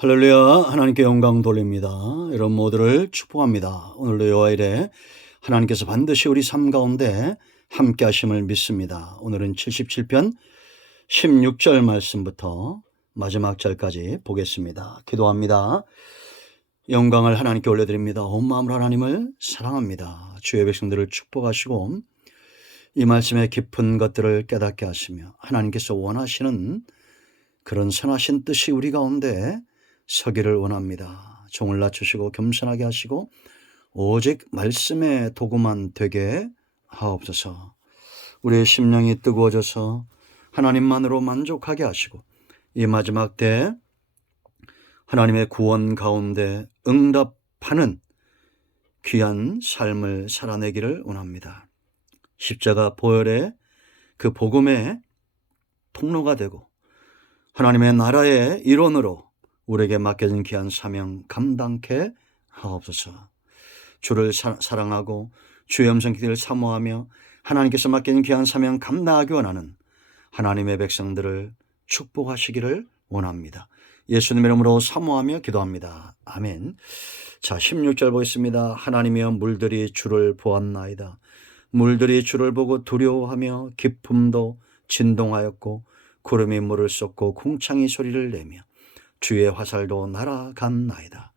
할렐루야. 하나님께 영광 돌립니다. 여러분 모두를 축복합니다. 오늘도 여호와일에 하나님께서 반드시 우리 삶 가운데 함께 하심을 믿습니다. 오늘은 77편 16절 말씀부터 마지막 절까지 보겠습니다. 기도합니다. 영광을 하나님께 올려드립니다. 온 마음으로 하나님을 사랑합니다. 주의 백성들을 축복하시고 이 말씀의 깊은 것들을 깨닫게 하시며 하나님께서 원하시는 그런 선하신 뜻이 우리 가운데 서기를 원합니다. 종을 낮추시고 겸손하게 하시고 오직 말씀의 도구만 되게 하옵소서. 우리의 심령이 뜨거워져서 하나님만으로 만족하게 하시고 이 마지막 때 하나님의 구원 가운데 응답하는 귀한 삶을 살아내기를 원합니다. 십자가 보혈의 그 복음의 통로가 되고 하나님의 나라의 일원으로 우리에게 맡겨진 귀한 사명 감당케 하옵소서. 주를 사랑하고 주의 음성 기도를 사모하며 하나님께서 맡겨진 귀한 사명 감당하기 원하는 하나님의 백성들을 축복하시기를 원합니다. 예수님의 이름으로 사모하며 기도합니다. 아멘. 자, 16절 보겠습니다. 하나님이여 물들이 주를 보았나이다. 물들이 주를 보고 두려워하며 깊음도 진동하였고 구름이 물을 쏟고 궁창이 소리를 내며 주의 화살도 날아갔나이다.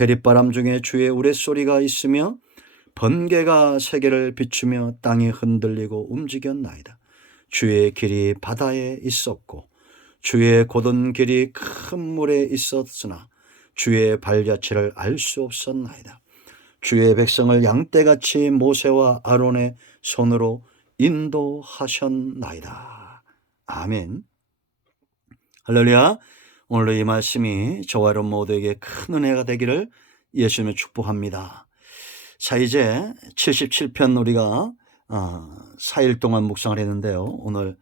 회릿바람 중에 주의 우레소리가 있으며 번개가 세계를 비추며 땅이 흔들리고 움직였나이다. 주의 길이 바다에 있었고 주의 곧은 길이 큰 물에 있었으나 주의 발자취를 알 수 없었나이다. 주의 백성을 양떼같이 모세와 아론의 손으로 인도하셨나이다. 아멘. 할렐루야. 오늘도 이 말씀이 저와 여러분 모두에게 큰 은혜가 되기를 예수님을 축복합니다. 자, 이제 77편 우리가 4일 동안 묵상을 했는데요. 오늘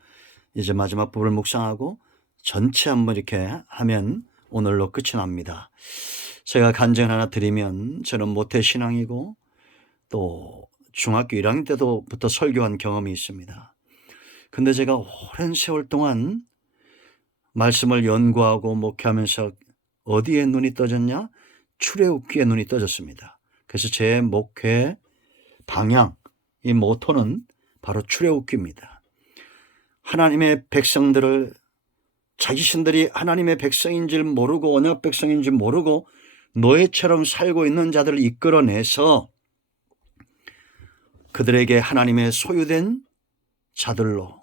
이제 마지막 부분을 묵상하고 전체 한번 이렇게 하면 오늘로 끝이 납니다. 제가 간증을 하나 드리면 저는 모태신앙이고 또 중학교 1학년 때부터 설교한 경험이 있습니다. 근데 제가 오랜 세월 동안 말씀을 연구하고 목회하면서 어디에 눈이 떠졌냐? 출애굽기에 눈이 떠졌습니다. 그래서 제 목회 방향, 이 모토는 바로 출애굽기입니다. 하나님의 백성들을 자기 신들이 하나님의 백성인 줄 모르고 언약 백성인 줄 모르고 노예처럼 살고 있는 자들을 이끌어내서 그들에게 하나님의 소유된 자들로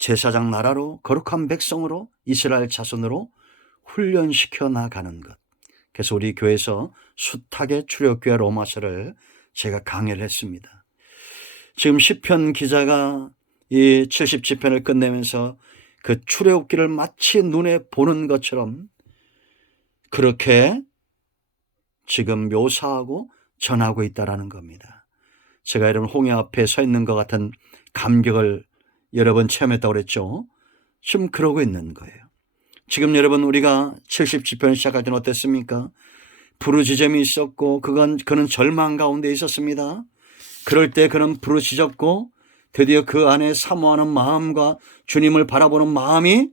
제사장 나라로 거룩한 백성으로 이스라엘 자손으로 훈련시켜 나가는 것. 그래서 우리 교회에서 숱하게 출애굽기와 로마서를 제가 강의를 했습니다. 지금 시편 기자가 이 77편을 끝내면서 그 출애굽기를 마치 눈에 보는 것처럼 그렇게 지금 묘사하고 전하고 있다라는 겁니다. 제가 여러분 홍해 앞에 서 있는 것 같은 감격을 여러 번 체험했다고 그랬죠. 지금 그러고 있는 거예요. 지금 여러분 우리가 77편 시작할 때는 어땠습니까? 부르짖음이 있었고 그는 절망 가운데 있었습니다. 그럴 때 그는 부르짖었고 드디어 그 안에 사모하는 마음과 주님을 바라보는 마음이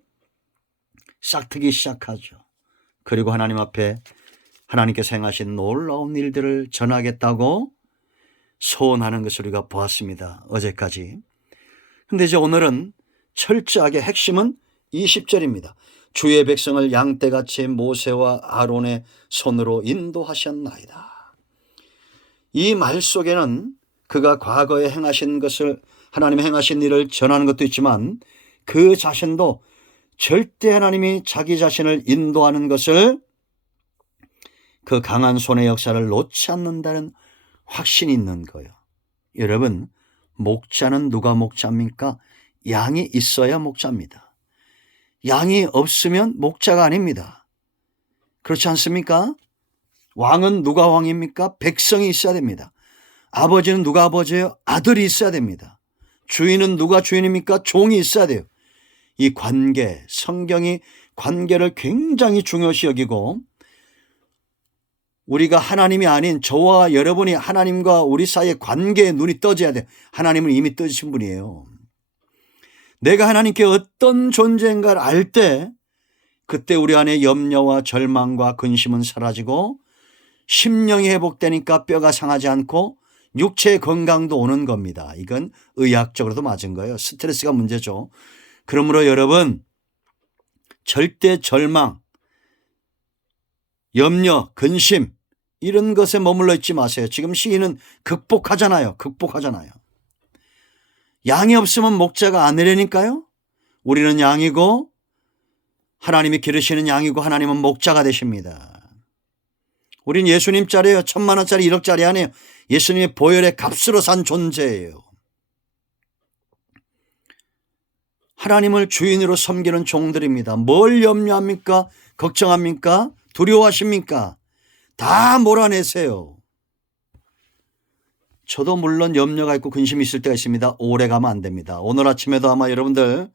싹트기 시작하죠. 그리고 하나님 앞에 하나님께서 행하신 놀라운 일들을 전하겠다고 소원하는 것을 우리가 보았습니다. 어제까지. 근데 이제 오늘은 철저하게 핵심은 20절입니다. 주의 백성을 양떼같이 모세와 아론의 손으로 인도하셨나이다. 이 말 속에는 그가 과거에 행하신 것을 하나님이 행하신 일을 전하는 것도 있지만 그 자신도 절대 하나님이 자기 자신을 인도하는 것을 그 강한 손의 역사를 놓지 않는다는 확신이 있는 거예요. 여러분 목자는 누가 목자입니까? 양이 있어야 목자입니다. 양이 없으면 목자가 아닙니다. 그렇지 않습니까? 왕은 누가 왕입니까? 백성이 있어야 됩니다. 아버지는 누가 아버지예요? 아들이 있어야 됩니다. 주인은 누가 주인입니까? 종이 있어야 돼요. 이 관계, 성경이 관계를 굉장히 중요시 여기고 우리가 하나님이 아닌 저와 여러분이 하나님과 우리 사이의 관계에 눈이 떠져야 돼. 하나님은 이미 떠지신 분이에요. 내가 하나님께 어떤 존재인가를 알 때 그때 우리 안에 염려와 절망과 근심은 사라지고 심령이 회복되니까 뼈가 상하지 않고 육체의 건강도 오는 겁니다. 이건 의학적으로도 맞은 거예요. 스트레스가 문제죠. 그러므로 여러분, 절대 절망, 염려, 근심 이런 것에 머물러 있지 마세요. 지금 시기는 극복하잖아요. 양이 없으면 목자가 안 되려니까요. 우리는 양이고 하나님이 기르시는 양이고 하나님은 목자가 되십니다. 우린 예수님 짜리예요. 1,000만 원짜리 1억짜리 아니에요. 예수님의 보혈의 값으로 산 존재예요. 하나님을 주인으로 섬기는 종들입니다. 뭘 염려합니까? 걱정합니까? 두려워하십니까? 다 몰아내세요. 저도 물론 염려가 있고 근심이 있을 때가 있습니다. 오래 가면 안 됩니다. 오늘 아침에도 아마 여러분들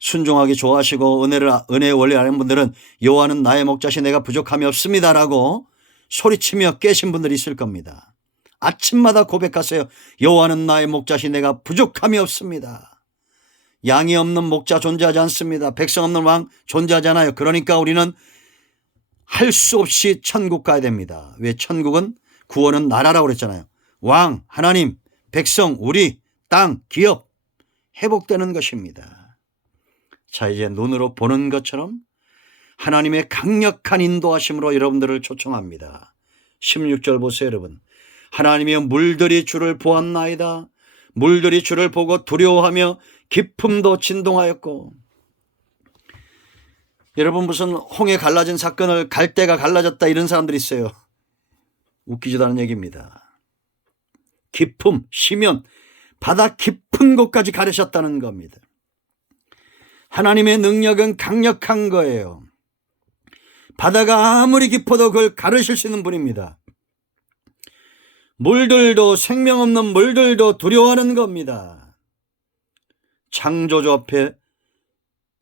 순종하기 좋아하시고 은혜의 원리 아는 분들은 여호와는 나의 목자시 내가 부족함이 없습니다라고 소리치며 깨신 분들이 있을 겁니다. 아침마다 고백하세요. 여호와는 나의 목자시 내가 부족함이 없습니다. 양이 없는 목자 존재하지 않습니다. 백성 없는 왕 존재하잖아요. 그러니까 우리는 할 수 없이 천국 가야 됩니다. 왜? 천국은 구원은 나라라고 그랬잖아요. 왕, 하나님, 백성, 우리, 땅, 기업 회복되는 것입니다. 자, 이제 눈으로 보는 것처럼 하나님의 강력한 인도하심으로 여러분들을 초청합니다. 16절 보세요, 여러분. 하나님의 물들이 주를 보았나이다. 물들이 주를 보고 두려워하며 깊음도 진동하였고. 여러분, 무슨 홍해 갈라진 사건을 갈대가 갈라졌다 이런 사람들이 있어요. 웃기지도 않은 얘기입니다. 깊음, 심연, 바다 깊은 곳까지 가르셨다는 겁니다. 하나님의 능력은 강력한 거예요. 바다가 아무리 깊어도 그걸 가르실 수 있는 분입니다. 물들도, 생명 없는 물들도 두려워하는 겁니다. 창조주 앞에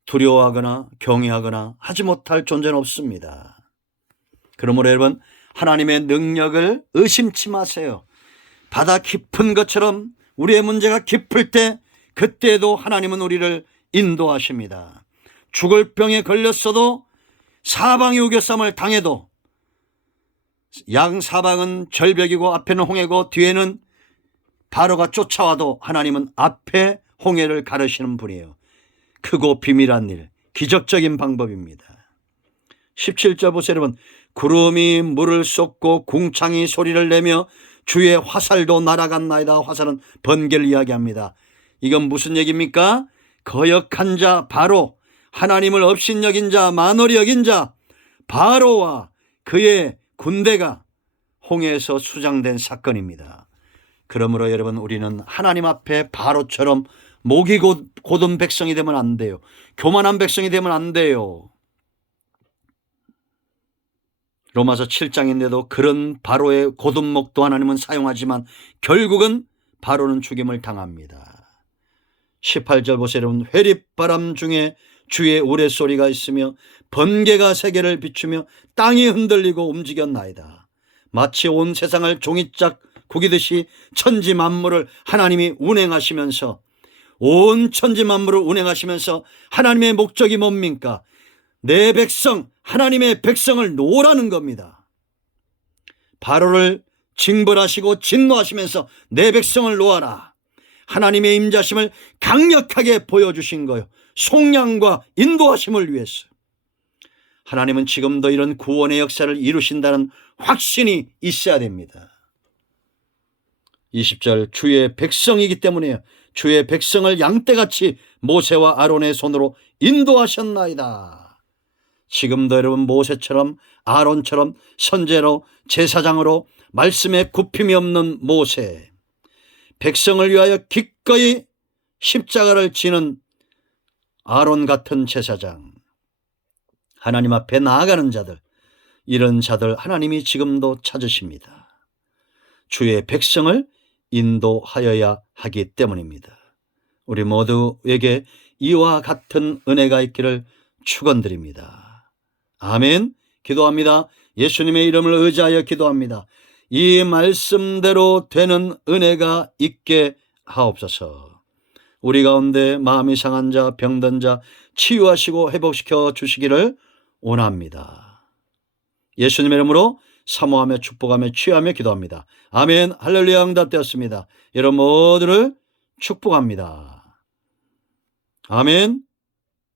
두려워하거나 경외하거나 하지 못할 존재는 없습니다. 그러므로 여러분, 하나님의 능력을 의심치 마세요. 바다 깊은 것처럼 우리의 문제가 깊을 때 그때도 하나님은 우리를 인도하십니다. 죽을 병에 걸렸어도 사방이 우겨쌈을 당해도 양사방은 절벽이고 앞에는 홍해고 뒤에는 바로가 쫓아와도 하나님은 앞에 홍해를 가르시는 분이에요. 크고 비밀한 일, 기적적인 방법입니다. 17절 보세요, 여러분. 구름이 물을 쏟고 궁창이 소리를 내며 주의 화살도 날아갔나이다. 화살은 번개를 이야기합니다. 이건 무슨 얘기입니까? 거역한 자 바로, 하나님을 업신여긴 자, 만홀히 여긴 자 바로와 그의 군대가 홍해에서 수장된 사건입니다. 그러므로 여러분, 우리는 하나님 앞에 바로처럼 목이 곧은 백성이 되면 안 돼요. 교만한 백성이 되면 안 돼요. 로마서 7장인데도 그런 바로의 곧은 목도 하나님은 사용하지만 결국은 바로는 죽임을 당합니다. 18절 보세요, 여러분. 회립바람 중에 주의 우레소리가 있으며 번개가 세계를 비추며 땅이 흔들리고 움직였나이다. 마치 온 세상을 종이짝 구기듯이 천지 만물을 하나님이 운행하시면서, 온 천지 만물을 운행하시면서 하나님의 목적이 뭡니까? 내 백성, 하나님의 백성을 놓으라는 겁니다. 바로를 징벌하시고 진노하시면서 내 백성을 놓아라. 하나님의 임자심을 강력하게 보여주신 거예요. 속량과 인도하심을 위해서. 하나님은 지금도 이런 구원의 역사를 이루신다는 확신이 있어야 됩니다. 20절, 주의 백성이기 때문에 주의 백성을 양떼같이 모세와 아론의 손으로 인도하셨나이다. 지금도 여러분, 모세처럼 아론처럼 선제로 제사장으로 말씀에 굽힘이 없는 모세, 백성을 위하여 기꺼이 십자가를 지는 아론 같은 제사장, 하나님 앞에 나아가는 자들, 이런 자들 하나님이 지금도 찾으십니다. 주의 백성을 인도하여야 하기 때문입니다. 우리 모두에게 이와 같은 은혜가 있기를 축원드립니다. 아멘. 기도합니다. 예수님의 이름을 의지하여 기도합니다. 이 말씀대로 되는 은혜가 있게 하옵소서. 우리 가운데 마음이 상한 자, 병든 자, 치유하시고 회복시켜 주시기를 원합니다. 예수님의 이름으로 사모하며 축복하며 치유하며 기도합니다. 아멘. 할렐루야. 응답되었습니다. 여러분 모두를 축복합니다. 아멘.